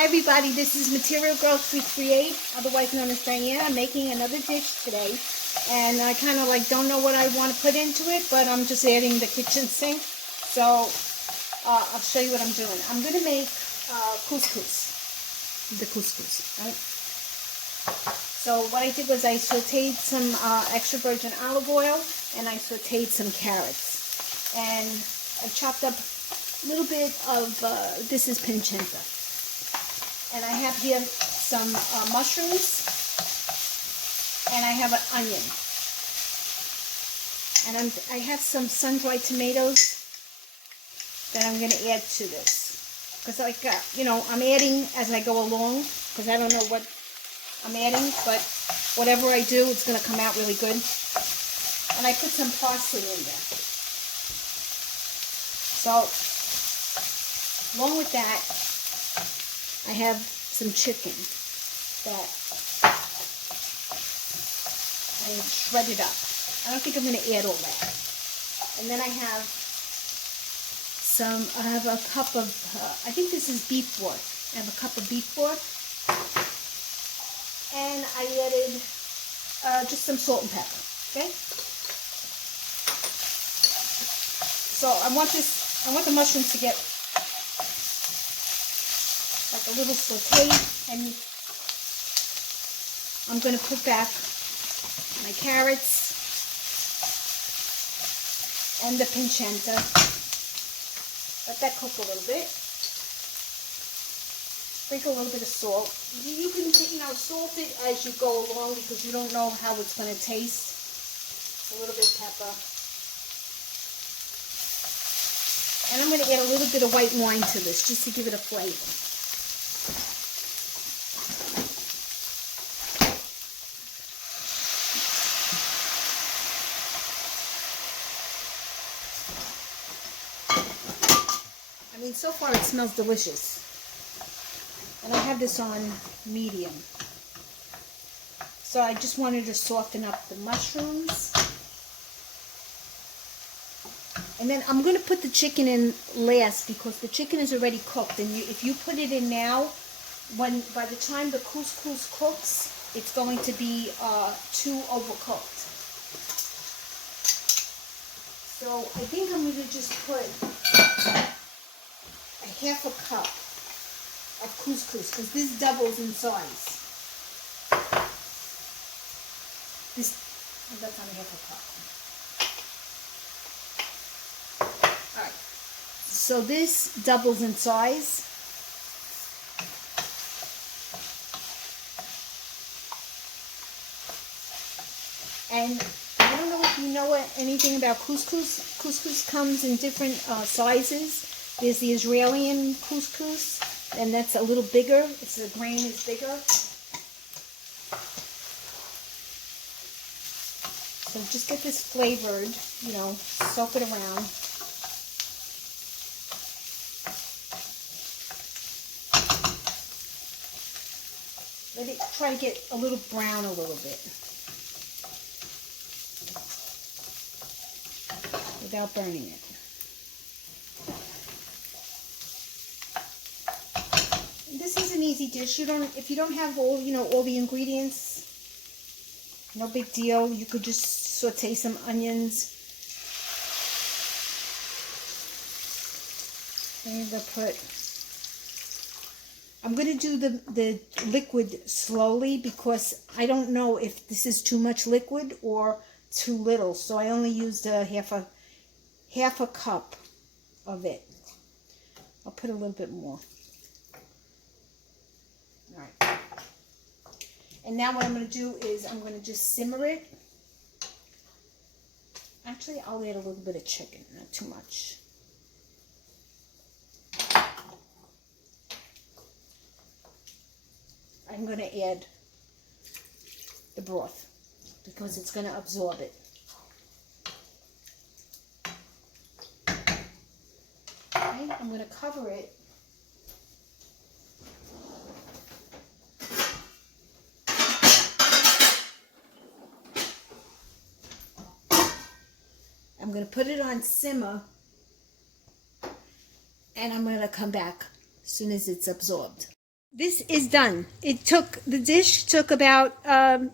Hi everybody, this is Material Girl 338, otherwise known as Diane. I'm making another dish today, and I kind of don't know what I want to put into it, but I'm just adding the kitchen sink. So I'll show you what I'm doing. I'm going to make couscous, the couscous, right? So what I did was I sauteed some extra virgin olive oil, and I sauteed some carrots, and I chopped up a little bit of, this is pancetta. And I have here some mushrooms, and I have an onion. And I have some sun-dried tomatoes that I'm going to add to this. Because I'm adding as I go along, because I don't know what I'm adding, but whatever I do, it's going to come out really good. And I put some parsley in there. So, along with that, I have some chicken that I have shredded up. I don't think I'm going to add all that. And then I have a cup of, I think this is beef broth. I have a cup of beef broth. And I added just some salt and pepper, okay? So I want the mushrooms to get like a little saute, and I'm going to put back my carrots and the pancetta. Let that cook a little bit. Sprinkle a little bit of salt. You can salt it as you go along because you don't know how it's going to taste. A little bit of pepper. And I'm going to add a little bit of white wine to this just to give it a flavor. I mean, so far it smells delicious. And I have this on medium. So I just wanted to soften up the mushrooms. And then I'm going to put the chicken in last because the chicken is already cooked. And if you put it in now, by the time the couscous cooks, it's going to be too overcooked. So I think I'm going to just put a half a cup of couscous because this doubles in size. That's on a half a cup. Alright, so this doubles in size. And I don't know if you know anything about couscous. Couscous comes in different sizes. There's the Israeli couscous, and that's a little bigger. The grain is bigger. So just get this flavored, soak it around. Let it try to get a little brown a little bit. Without burning it. This is an easy dish. If you don't have all the ingredients, no big deal. You could just saute some onions. I'm going to do the liquid slowly because I don't know if this is too much liquid or too little. So I only used half a cup of it. I'll put a little bit more. All right. And now what I'm going to do is I'm going to just simmer it. Actually, I'll add a little bit of chicken, not too much. I'm going to add the broth because it's going to absorb it. Okay, I'm going to cover it. I'm going to put it on simmer, and I'm going to come back as soon as it's absorbed. This is done. The dish took about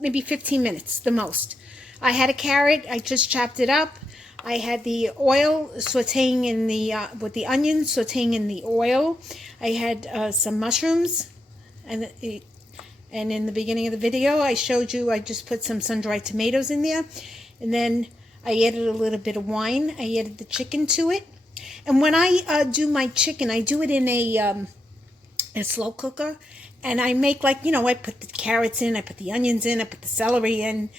maybe 15 minutes, the most. I had a carrot, I just chopped it up. I had the oil sauteing in the, with the onions sauteing in the oil. I had some mushrooms, and in the beginning of the video I showed you I just put some sun-dried tomatoes in there. And then I added a little bit of wine. I added the chicken to it. And when I do my chicken, I do it in a slow cooker, and I make, like, I put the carrots in, I put the onions in, I put the celery in,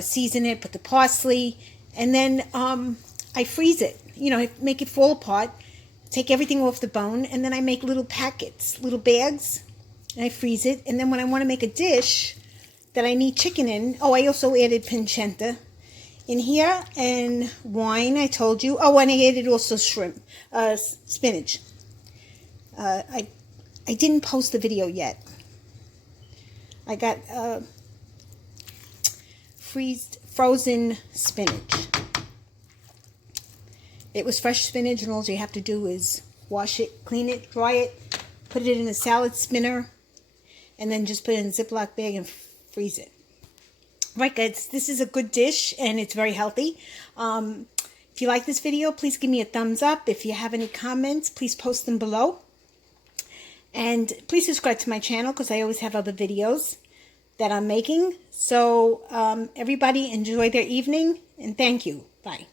season it, put the parsley, and then I freeze it, I make it fall apart, take everything off the bone, and then I make little packets, little bags, and I freeze it. And then when I want to make a dish that I need chicken in, I also added pancetta in here, and wine, I told you. And I added also shrimp, spinach. I didn't post the video yet. I got frozen spinach. It was fresh spinach, and all you have to do is wash it, clean it, dry it, put it in a salad spinner, and then just put it in a Ziploc bag and freeze it. Right, guys, this is a good dish, and it's very healthy. If you like this video, please give me a thumbs up. If you have any comments, please post them below. And please subscribe to my channel, because I always have other videos that I'm making. So everybody enjoy their evening, and thank you. Bye.